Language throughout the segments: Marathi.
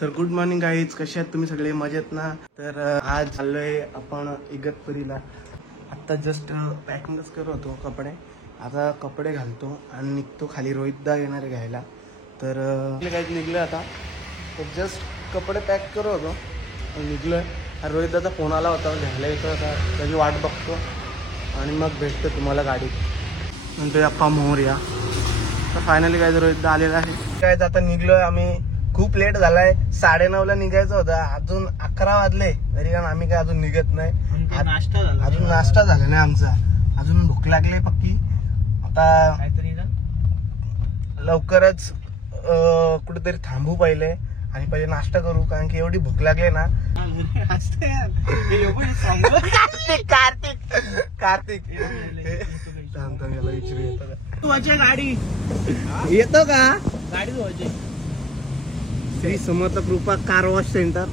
तर गुड मॉर्निंग गाईज, कसे आहात तुम्ही सगळे? मजेत ना? तर आज चाललोय आपण इगतपुरीला. आत्ता जस्ट पॅकिंगच करत होतो कपडे. आता कपडे घालतो आणि निघतो खाली. रोहितदा येणार आहे घ्यायला. तर काही निघलं आता. तर जस्ट कपडे पॅक करत होतो आणि निघलोय. रोहितदाचा फोन आला होता, घ्यायला येतो. आता त्याची वाट बघतो आणि मग भेटतो तुम्हाला गाडीत. म्हणतो अप्पा मोहर या. तर फायनली काय रोहितदा आलेला आहे. काय आता निघलोय आम्ही. खूप लेट झालाय. 9:30ला निघायचं होतं, अजून 11 वाजले तरी कारण आम्ही काय अजून निघत नाही. अजून नाश्ता झाला नाही आमचा. अजून भूक लागली पक्की. आता लवकरच कुठेतरी थांबू पहिले आणि पहिले नाश्ता करू, कारण की एवढी भूक लागली ना. कार्तिक गाडी येतो का? गाडी धुवायची. श्री समर्थ कृपा कार वॉश सेंटर,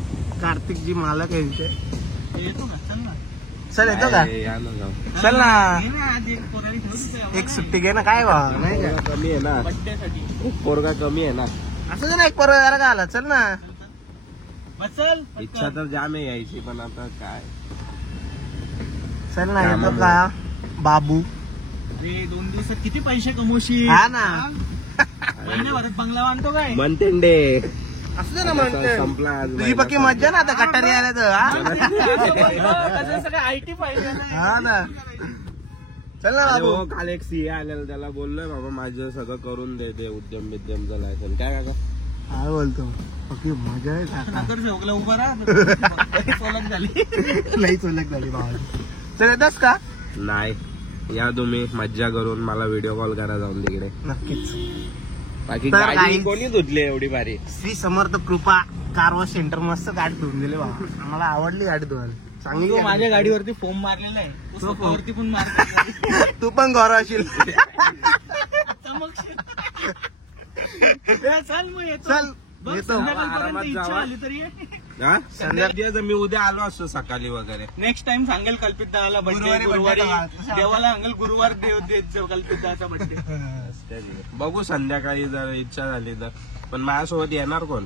कार्तिकजी मालक यांचे. येतो का? चल ना. चल येतो का? चल ना. एक सुट्टी घे ना. काय बा नाही का? कमी आहे ना एक पोरगा, कमी आहे ना. असं ना एक पोरगा जरा का आला. चल ना. चल. इच्छा तर जाम आहे यायची, पण आता काय. चल ना. येतो का बाबू? 2 दिवसात किती पैसे कमवशील? हा ना. महिन्याभरात बंगला बांधतो काय? मंटेंडे असं ना. म्हणते तुझी पक्की मज्जा ना. आता कटारी आल्या तर सगळं आयटी पाहिजे. हा ना. चल ना बाबू. काल एक सीए आलेला, त्याला बोललोय बाबा माझं सगळं करून दे उद्यम विद्यमचं लायसन. काय काका काय बोलतो? पक्की मजा आहे काका. नगरसेवकला उभा राहा. सोलक झाली. लई सोलक झाली बाबा. चल येतस का? नाही या तुम्ही मज्जा करून मला व्हिडिओ कॉल करा जाऊन तिकडे. नक्कीच. बाकी तर गाडी काही- कोणी धुतली एवढी भारी? श्री समर्थ कृपा कार वॉश सेंटर. मस्त गाडी धुवून दिली बाबा. आम्हाला आवडली गाडी धुवायला. चांगली. तो माझ्या गाडीवरती फोम मारलेला आहे. तो वरती पण मारतो. तू पण गौरव असशील. चल मग येतो. चल बघ, येतो. संध्याकाळपर्यंत इच्छा जावा. आली तरी ये. हा? संध्याकाळी मी उद्या आलो असतो सकाळी वगैरे. नेक्स्ट टाइम सांगेल कल्पित दादाला बर्थडे. गुरुवारी देवाला सांगेल गुरुवार देव देत कल्पित दादाचा बर्थडे. बघू संध्याकाळी जर इच्छा झाली तर. पण माझ्यासोबत येणार कोण?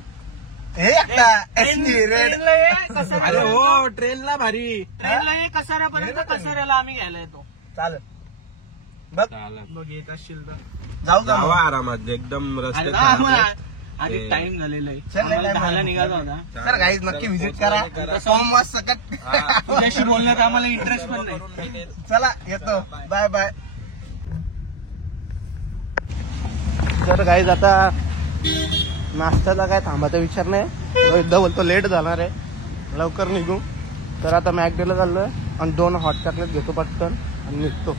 हे एकटा SD रेड. अरे हो, ट्रेनला भारी. ट्रेनला कसाऱ्यापर्यंत कसाऱ्याला आम्ही घ्यायला येतो. चालेल. बघ बघ येत असशील तर जाऊ का? जावा आरामात एकदम रस्ते आधी टाइम झालेला आहे. चल, आम्हाला time 10ला निघायचा होता. सर गाईज नक्की व्हिजिट करा. सोमवार सकट. तुझ्याशी बोलण्यात आम्हाला इंटरेस्ट पण नाही. चला येतो. Bye bye. तर गाईज आता नाश्त्याचा काय थांबायचा विचार नाही. एकदा बोलतो लेट जाणार आहे, लवकर निघू. तर आता मॅकडीला चाललोय आणि 2 हॉट चॉकलेट घेतो पटकन आणि निघतो.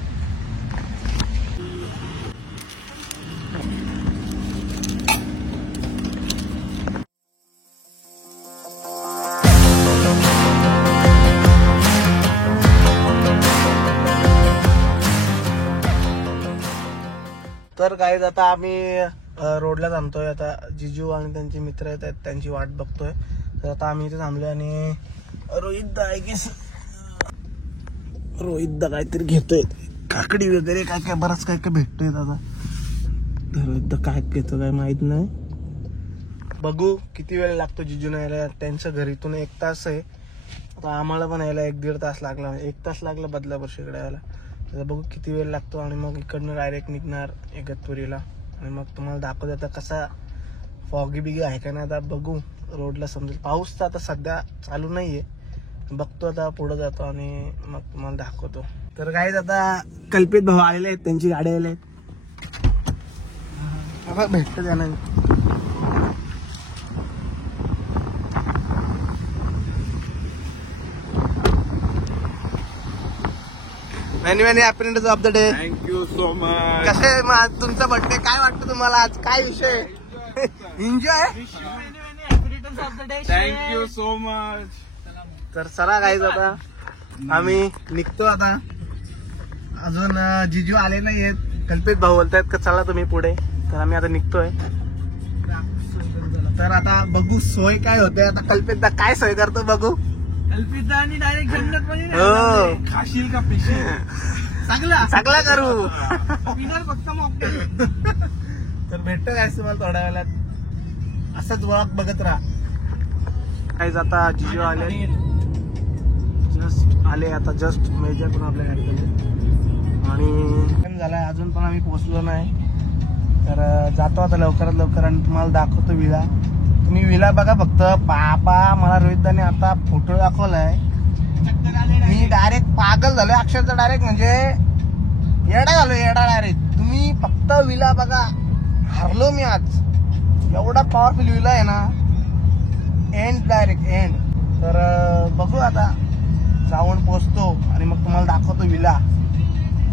तर गाईज आता आम्ही रोडला थांबतोय. आता जिजू आणि त्यांचे मित्र आहेत, त्यांची वाट बघतोय. तर आता आम्ही इथे थांबलोय आणि रोहितदा काहीतरी घेतोय. काकडी वगैरे काय काय बराच काय काय भेटतोय आता. तर रोहितदा काय घेतो काय माहित नाही. बघू किती वेळ लागतो जिजूला यायला. त्यांच्या घरीतून 1 तास आहे. आता आम्हाला पण यायला 1-1.5 तास लागला. 1 तास लागला बदलापूरकडे यायला. तर बघू किती वेळ लागतो आणि मग इकडनं डायरेक्ट निघणार इगतपुरीला. आणि मग तुम्हाला दाखवतो आता कसा फॉगी बिगी आहे का नाही. आता बघू, रोडला समजेल. पाऊस तर आता सध्या चालू नाहीये. बघतो आता पुढे जातो आणि मग तुम्हाला दाखवतो. तर गाईज आता कल्पित भाऊ आलेले आहेत, त्यांची गाडी आले आहेत. भेटतं त्यांना. Many many happiness of the day. Thank you so much. कसे मग तुमचा बर्थडे? काय वाटतं तुम्हाला आज? काय विषय? एन्जॉय. Thank you so much. तर चला गाईज आता आम्ही निघतो. आता अजून जिजू आले नाही आहेत. कल्पित भाऊ बोलतायत का चला तुम्ही पुढे. तर आम्ही आता निघतोय. तर आता बघू सोय काय होते. आता कल्पित काय सोय करतो बघू. कल्पित आणि डायरेक्ट जन्नत मध्ये हो. खाशील का पिशील? सगळा करू. पिणार फक्त मॉकटेल. तर भेटतो काय तुम्हाला थोड्या वेळात. असंच ब्लॉग बघत राहा. काहीच आता जिजो आले, जस्ट आले आता, जस्ट मेजर पण आपल्या गाडीमध्ये आणि झालाय, अजून पण आम्ही पोहोचलो नाही. तर जातो आता लवकरात लवकर आणि तुम्हाला दाखवतो विला. तुम्ही विला बघा फक्त. बापा मला रोहितदाने आता फोटो दाखवलाय, मी डायरेक्ट पागल झालोय अक्षरशः, डायरेक्ट म्हणजे येडा झालोय, येडा डायरेक्ट. तुम्ही फक्त विला बघा, हरलो मी आज. एवढा पॉवरफुल विला आहे ना, एंड डायरेक्ट एंड. तर बघू आता, जाऊन पोचतो आणि मग तुम्हाला दाखवतो विला.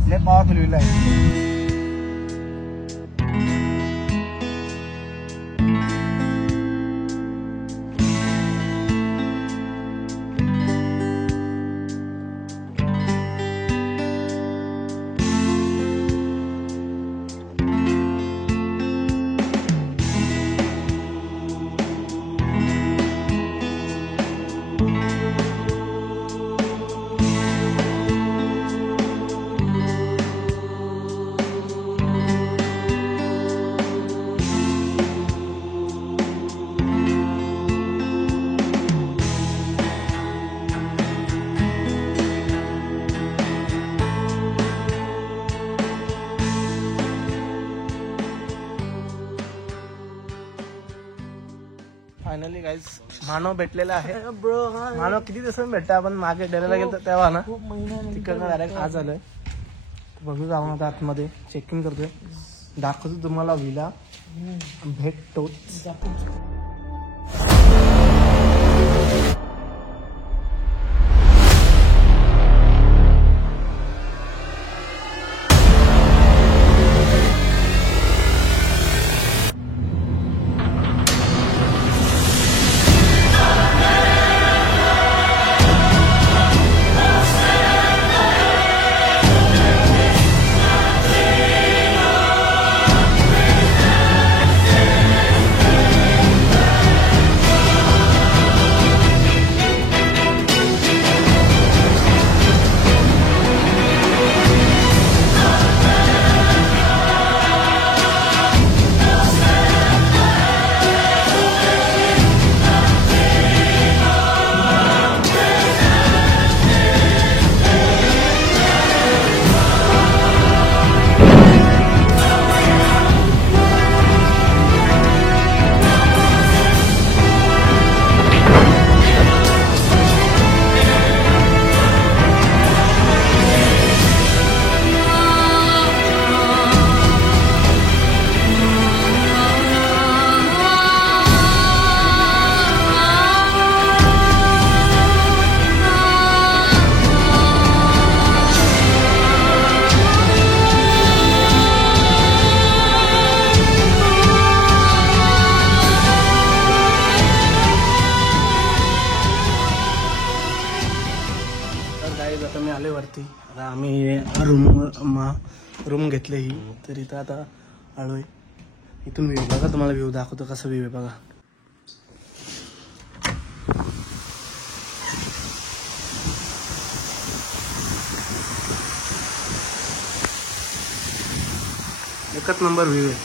लय पॉवरफुल विला आहे. फायनली गाईज मानव भेटलेला आहे. मानव किती दिवसांनी भेटतो, आपण मागे डेराला गेलो तेव्हा ना, तिकडनं डायरेक्ट आज आलोय. बघू जाऊन आता आतमध्ये चेकिंग करतोय, दाखवतो तुम्हाला विला, भेटतो. आता मी आले वरती. आता आम्ही रूम घेतली ही, तर इथं आता आलोय. इथून व्ह्यू बघा, तुम्हाला व्ह्यू दाखवतो कसं व्ह्यू आहे बघा. एकच नंबर व्ह्यू आहे.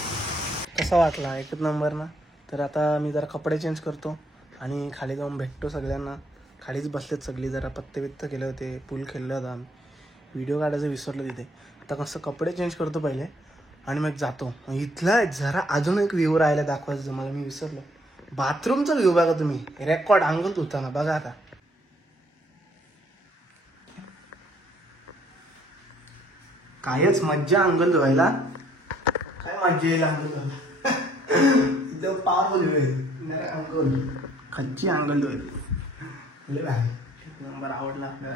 कसा वाटला? एकच नंबर ना. तर आता मी जरा कपडे चेंज करतो आणि खाली जाऊन भेटतो सगळ्यांना. खालीच बसलेत सगळी, जरा पत्ते बित्ते केले होते, पूल खेळलं होतं आम्ही, व्हिडिओ काढायचं विसरलो तिथे. आता कसं कपडे चेंज करतो पहिले आणि मग जातो. इथला जरा अजून एक व्ह्यू राहिला दाखवायचं मला, मी विसरलो. बाथरूमचा व्ह्यू बघा तुम्ही, रेकॉर्ड अंगल धुताना बघा. आता कायच मज्जा अंगल धुवायला, काय मज्जा येईल अंगल धुवायला. एकदम पावरफुल अंगल, खच्ची अंगल धुवायला नंबर आवडला आपल्याला.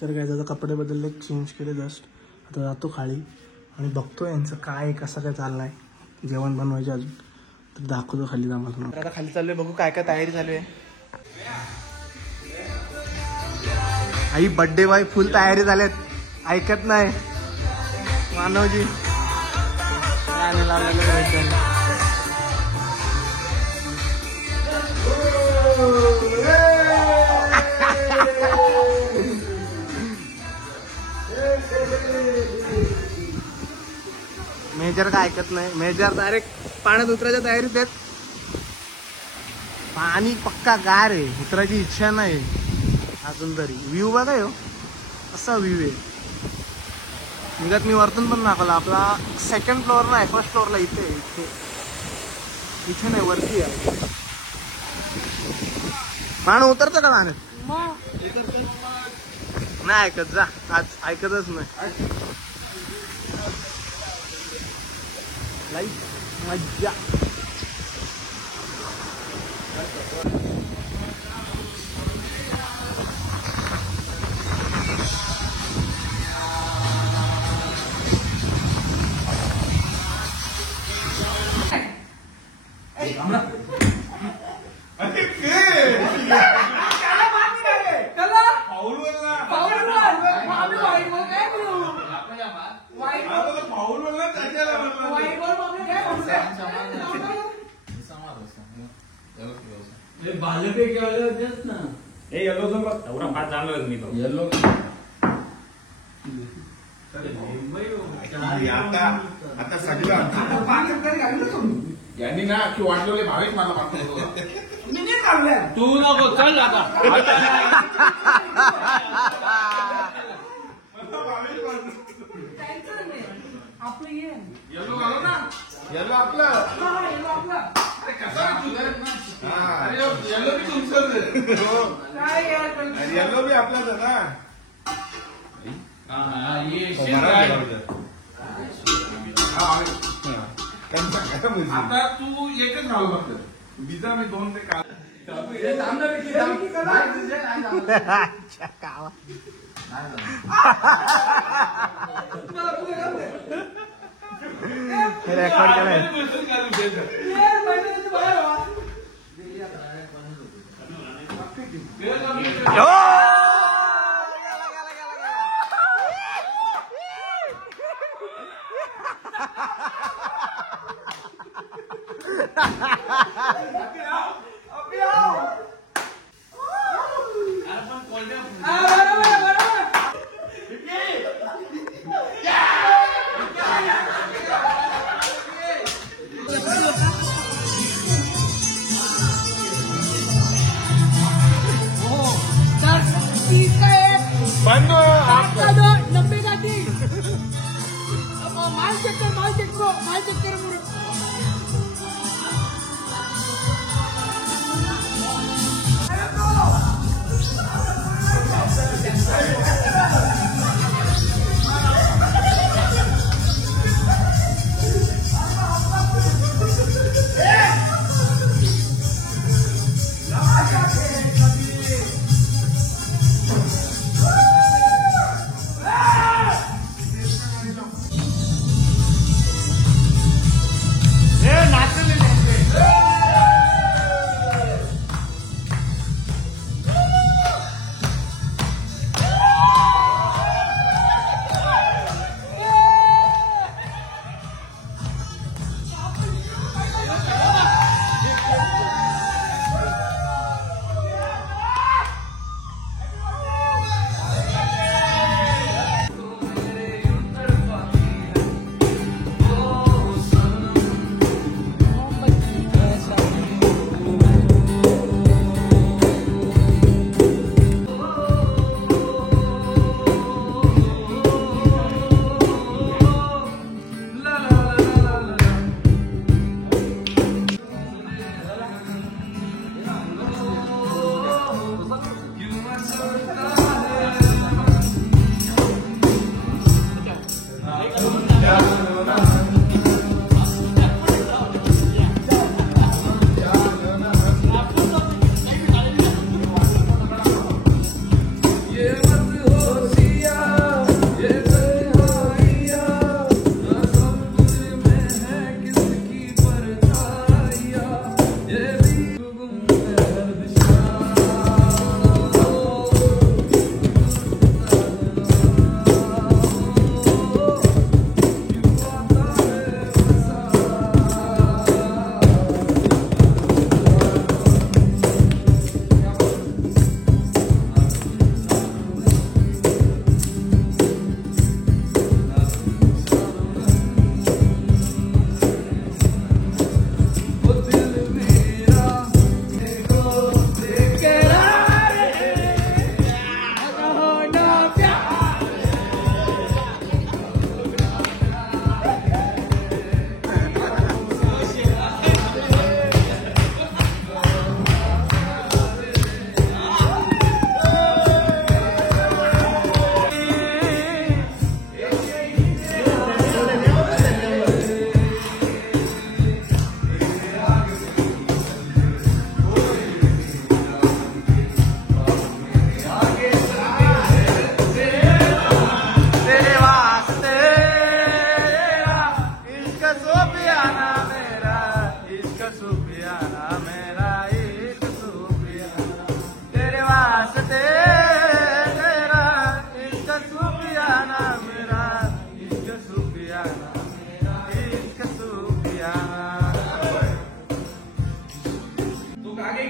तर काय आता कपडे बदलले, चेंज केले जस्ट. आता जातो खाली आणि बघतो यांचं काय कसं काय चाललंय, जेवण बनवायचे अजून, तर दाखवतो खाली जाऊन. तर आता खाली चाललोय, बघू काय काय तयारी चालू आहे. आई बर्थडे बाय फुल तयारी झाल्यात, ऐकत नाही मानवजी. मेजर काय ऐकत नाही, मेजर डायरेक्ट पाण्यात उतरायच्या तयारीत आहेत. पाणी पक्का गार आहे, उतरायची इच्छा नाही अजून तरी. व्ह्यू बघा यो, असा व्ह्यू आहे. निघत मी वरतून पण दाखवला. आपला सेकंड फ्लोअर नाही, फर्स्ट फ्लोअरला इथे इथे इथे नाही, वरती आहे. माणूस उतरतं का पाण्यात? नाही ऐकत, जा आज ऐकतच नाही. लाईफ मज्जा. आता सगळं यांनी ना की वाटलेले भावेच मला मागतो. तू नको चल आता. येलो घालो ना, येलो आपलं येलो बी तुमचं, येलो बी आपलाच आहे ना. आता तू एकच घालू फक्त, बिजा मी 2 ते काल रेकॉर्ड कराय.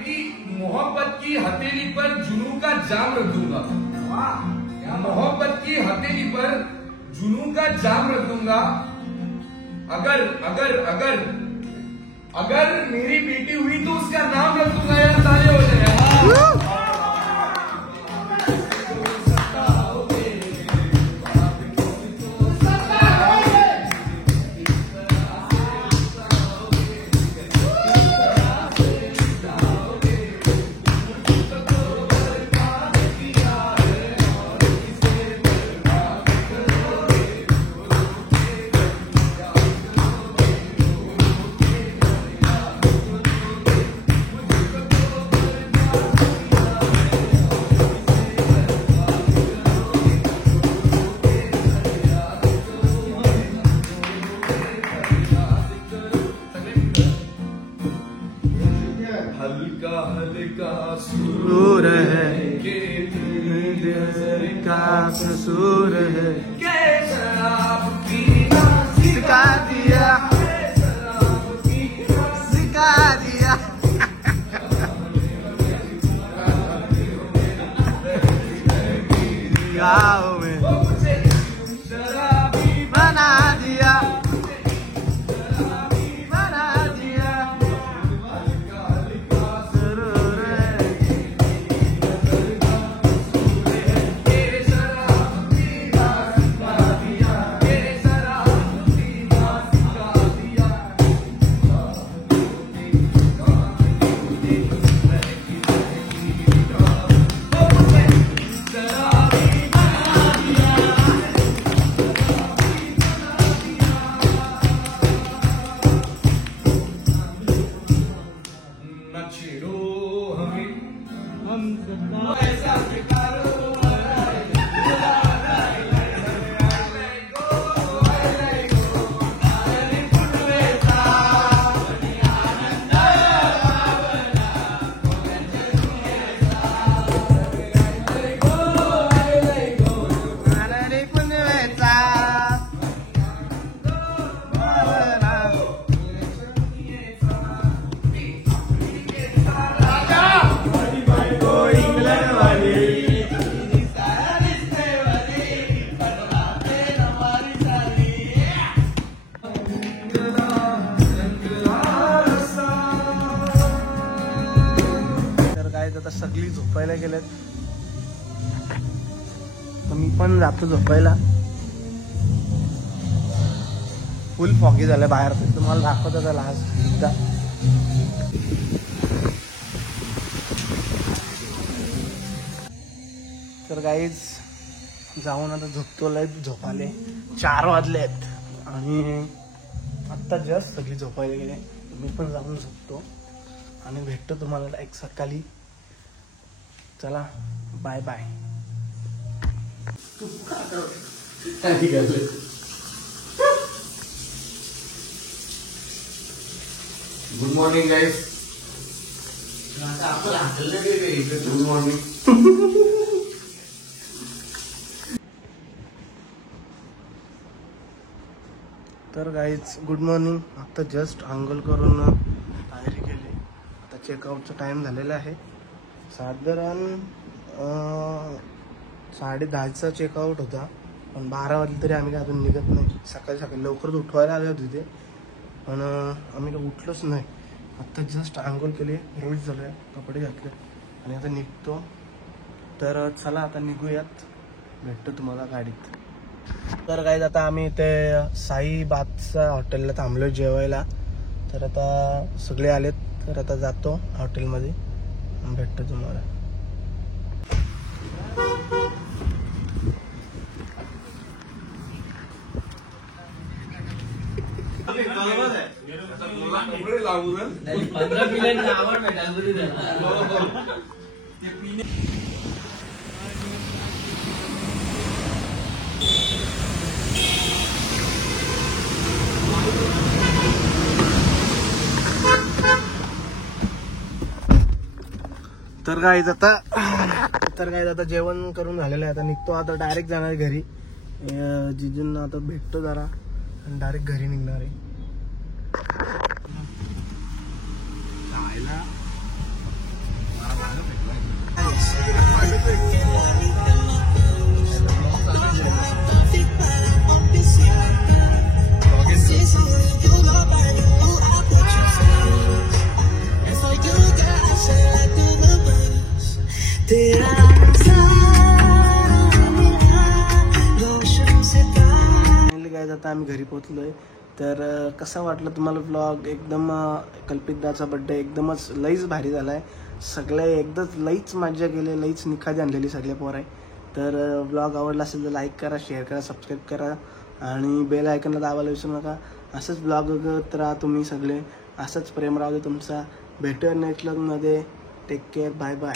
कि मोहब्बत की हथेली पर जुनू का जाम रख दूंगा। मोहब्बत की हथेली पर जुनू का जाम रख दूंगा। अगर अगर अगर अगर मेरी बेटी हुई तो उसका नाम रख दूंगा। यार ताली हो जाए। हल्का हल्का सुरूर है का कसूर है सिखा दिया सिखा दिया गाँव में बना दिया आता सगळी झोपायला गेलेत तर मी पण जातो झोपायला. फुल फॉगी झालं बाहेर. तुम्हाला दाखवतो त्याला आज एकदा. तर गाईज जाऊन आता झोपतो. लय झोपाले. 4 वाजलेत आणि आत्ता जस्ट सगळी झोपायला गेले. मी पण जाऊन झोपतो आणि भेटतो तुम्हाला एक सकाळी. चला bye bye. Good morning guys. Good morning. तर गाईज गुड मॉर्निंग. आता जस्ट आंघोळ करून तयारी केली. आता चेकआउटचा टाइम झालेला आहे. साधारण 10:30चा चेकआउट होता पण 12 वाजले तरी आम्ही काय अजून निघत नाही. सकाळी सकाळी लवकरच उठवायला आले होते तिथे पण आम्ही काय उठलोच नाही. आत्ता जस्ट आंघोळ केली. रोज झालं आहे. कपडे घातले आणि आता निघतो. तर चला आता निघूयात. भेटतो तुम्हाला गाडीत. तर काय आता आम्ही इथे साई बादच्या हॉटेलला थांबलो जेवायला. तर आता सगळे आलेत. तर आता जातो हॉटेलमध्ये. भेटतो तुम्हाला. तर काय आता जेवण करून झालेलं आहे. आता निघतो. आता डायरेक्ट जाणार घरी. जिजूंना आता भेटतो जरा आणि डायरेक्ट घरी निघणार आहे. काय आता आम्ही घरी पोहोचलोय. तर कसा वाटलं तुम्हाला ब्लॉग? एकदम कल्पितदाचा बड्डे एकदमच लईच भारी झालाय. सगळे एकदाच लईच मजा केली, लईच निखादी आणलेली सगळे पोरं. तर ब्लॉग आवडला असेल तर लाईक करा, शेअर करा, सबस्क्राईब करा आणि बेल आयकॉनला दाबायला विसरू नका. असंच ब्लॉग बघत राहा तुम्ही सगळे, असंच प्रेम राहू दे तुमचा. भेटूया नेक्स्ट ब्लॉगमध्ये. Take care, bye bye.